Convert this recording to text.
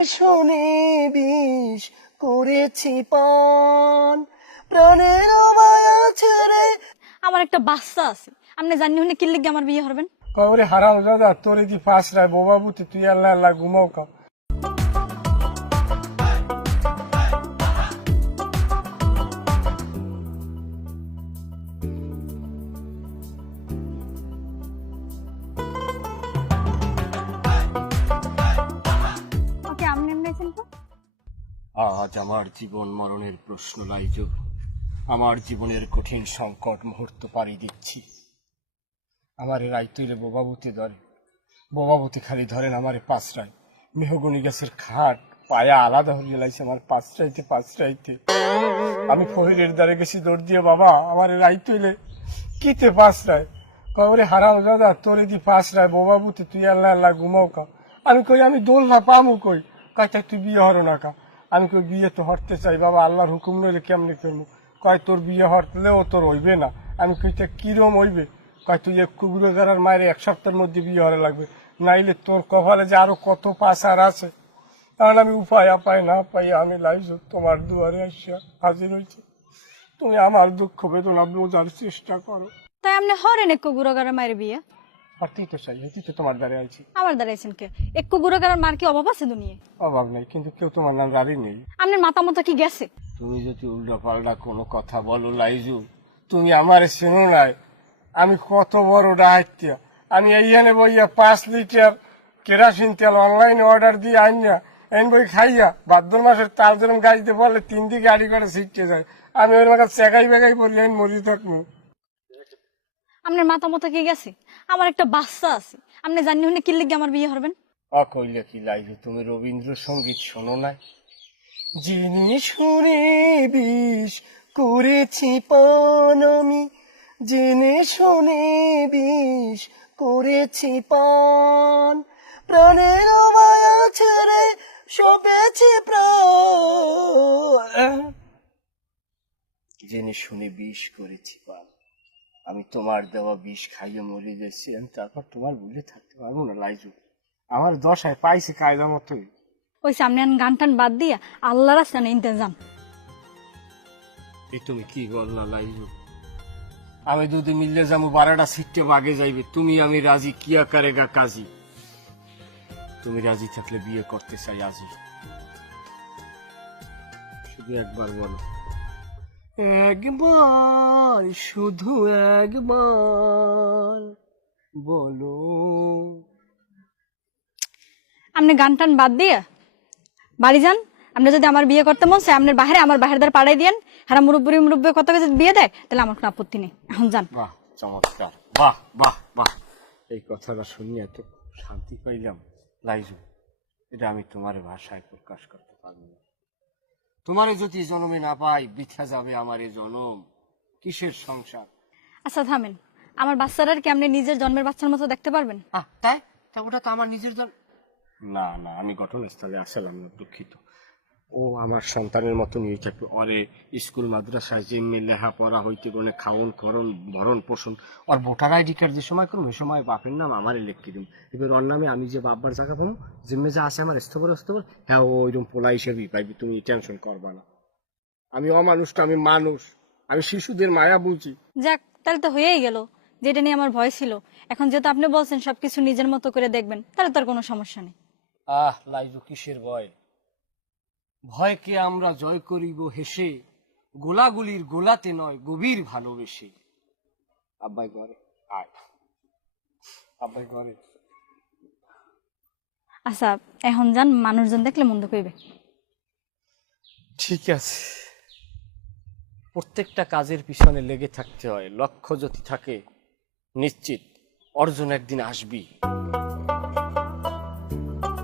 শুনে বিষ করেছি পান। প্রাণের মায়া ছেড়ে আমার একটা বাচ্চা আছে। আপনি জানি হলে কি লিগে আমার বিয়ে হবেন কবরে হারাম দাদা তোরে দি ফাঁস রায় বোবা বুতি তুই আল্লাহ আল্লাহ ঘুমাও কা আজ আমার জীবন মরণের প্রশ্ন লাইজ। আমার জীবনের কঠিন সংকট মুহূর্ত পাড়ি দিচ্ছি। আমার রাইতুইলে বোবাবুতি ধরে। বোবাবুতি খালি ধরেন আমার পাঁচরায়। মেহগুনি গাছের খাট পায়া আলাদা হয়ে লাইছে আমার পাঁচরাইতে পাঁচরাইতে। আমি ফহিরের দ্বারে গেছি দৌড় দিয়ে, বাবা, আমার রাইতুইলে কিতে পাঁচরায়? কবরে হারাম দাদা, তোরে দি পাঁচরায়, বোবাবুতি তুই আল্লাহ আল্লাহ ঘুমাও কা? আমি কই, আমি দোল না পামু কই? কাইটা তুই বিয়ে হরো না কা। আমি কই, বিয়ে তো হরতে চাই, বাবা, আল্লাহর হুকুম নইলে কেমনি করব কয়, তোর বিয়ে হরলেও তোর হইবে না। আমি কইটা কিরম হইবে? কয়, তুই এক কুবুরের মায়ের এক সপ্তাহের মধ্যে বিয়ে হরে লাগবে। নাইলে তোর কপালে যে আরও কত পাশার আছে। কারণ আমি উপায় আপায় না পাই, আমি লাইজ তোমার দুয়ারে আসিয়া হাজির হয়েছি তুমি আমার দুঃখ বেদনা বোঝার চেষ্টা করো। তাই আপনি হরেন একটু গুড়াগারের মায়ের বিয়ে? তো চাই এটি তো তোমার দ্বারে আইছি আমার দাঁড়াইছেন কে? একটু গুড়াগারের মার কি অভাব আছে অভাব নেই কিন্তু কেউ তোমার নাম রাড়ি নেই। আপনার মাথা মতো কি গেছে? তুমি যদি উল্টা পাল্টা কোনো কথা বলো লাইজু তুমি আমার নাই। আমি কত বড় ডাহাত্য আমি এইখানে বইয়া পাঁচ লিটার কেরাসিন তেল অনলাইনে অর্ডার দিয়ে আইন না এন বই খাইয়া ভাদ্র মাসের তাল যেরকম গাড়িতে পড়লে তিন দিকে গাড়ি করে ছিটকে যায়। আমি ওই মাকে চেকাই বেগাই বললে আমি মরি থাকব। আপনার মাথা মতো কি গেছে? আমার একটা বাচ্চা আছে। আপনি জানি হলে কি লিগে আমার বিয়ে হবেন অকইলে কি লাইজু তুমি রবীন্দ্রসঙ্গীত শোনো না যিনি শুনে বিষ করেছি পান আমি। জেনে শুনে বিষ করেছি পান। প্রাণের মায়া ছেড়ে সপেছি প্রাণ। জেনে শুনে বিষ করেছি পান। আমি তোমার দেওয়া বিষ খাইয়ে মরে যাচ্ছি আমি তারপর তোমার ভুলে থাকতে পারব না লাইজু। আমার দশায় পাইছে কায়দা মতোই। ওই সামনে গান টান বাদ দিয়া আল্লাহ রাস্তা ইন্তজাম। এই তুমি কি বললা লাইজু? আমি যদি মিললে যাব বারোটা সিটে বাগে যাইবে। তুমি আমি রাজি কিয়া কারেগা কাজী? তুমি রাজি থাকলে বিয়ে করতে চাই আজি শুধু একবার বলো। একবার শুধু একবার বলো। আপনি গান টান বাদ দিয়ে বাড়ি যান। আপনি যদি আমার বিয়ে করতে মন চায় আপনার বাহিরে আমার বাহির দ্বার পাড়াই দিয়েন। হারা মুরব্বী মুরব্বী কত যদি বিয়ে দেয় তাহলে আমার কোনো আপত্তি নেই। এখন যান। বাহ চমৎকার। বাহ বাহ বাহ। এই কথাটা শুনিয়ে এত শান্তি পাইলাম। লাইজু এটা আমি তোমার ভাষায় প্রকাশ করতে পারব না। তোমারে যদি জনমে না পাই বৃথা যাবে আমার এই জনম। কিসের সংসার? আচ্ছা থামেন। আমার বাচ্চারা কি আপনি নিজের জন্মের বাচ্চার মতো দেখতে পারবেন? আহ তাই? তা ওটা তো আমার নিজের জন্ম না না আমি ঘটনাস্থলে আসলাম না দুঃখিত। ও আমার সন্তানের মতো নিয়ে থাকবে। ওরে স্কুল মাদ্রাসায় জিম্মে লেখা পড়া হইতে গেলে খাওন করণ ভরণ পোষণ ওর ভোটার আইডি কার্ড যে সময় করুন ওই সময় বাপের নাম আমার লিখে দিন এবার ওর নামে আমি যে বাপবার জায়গা পাবো জিম্মে যা আছে আমার স্তবর স্তবর হ্যাঁ ও ওইরকম পোলা হিসেবেই পাইবি তুমি টেনশন করবা না। আমি অমানুষটা আমি মানুষ আমি শিশুদের মায়া বুঝি। যাক তাহলে তো হয়েই গেল যেটা নিয়ে আমার ভয় ছিল। এখন যেহেতু আপনি বলছেন সবকিছু নিজের মতো করে দেখবেন তাহলে তার কোনো সমস্যা নেই। আহ লাইজু কিসের ভয়? ভয়কে আমরা জয় করিব হেসে গোলাগুলির গোলাতে নয় গভীর ভালোবেসে। আব্বাই ঘরে আয়। আব্বাই ঘরে। আচ্ছা এখন যান মানুষজন দেখলে মন্দ কইবে। ঠিক আছে। প্রত্যেকটা কাজের পিছনে লেগে থাকতে হয় লক্ষ্য যদি থাকে নিশ্চিত অর্জন একদিন আসবি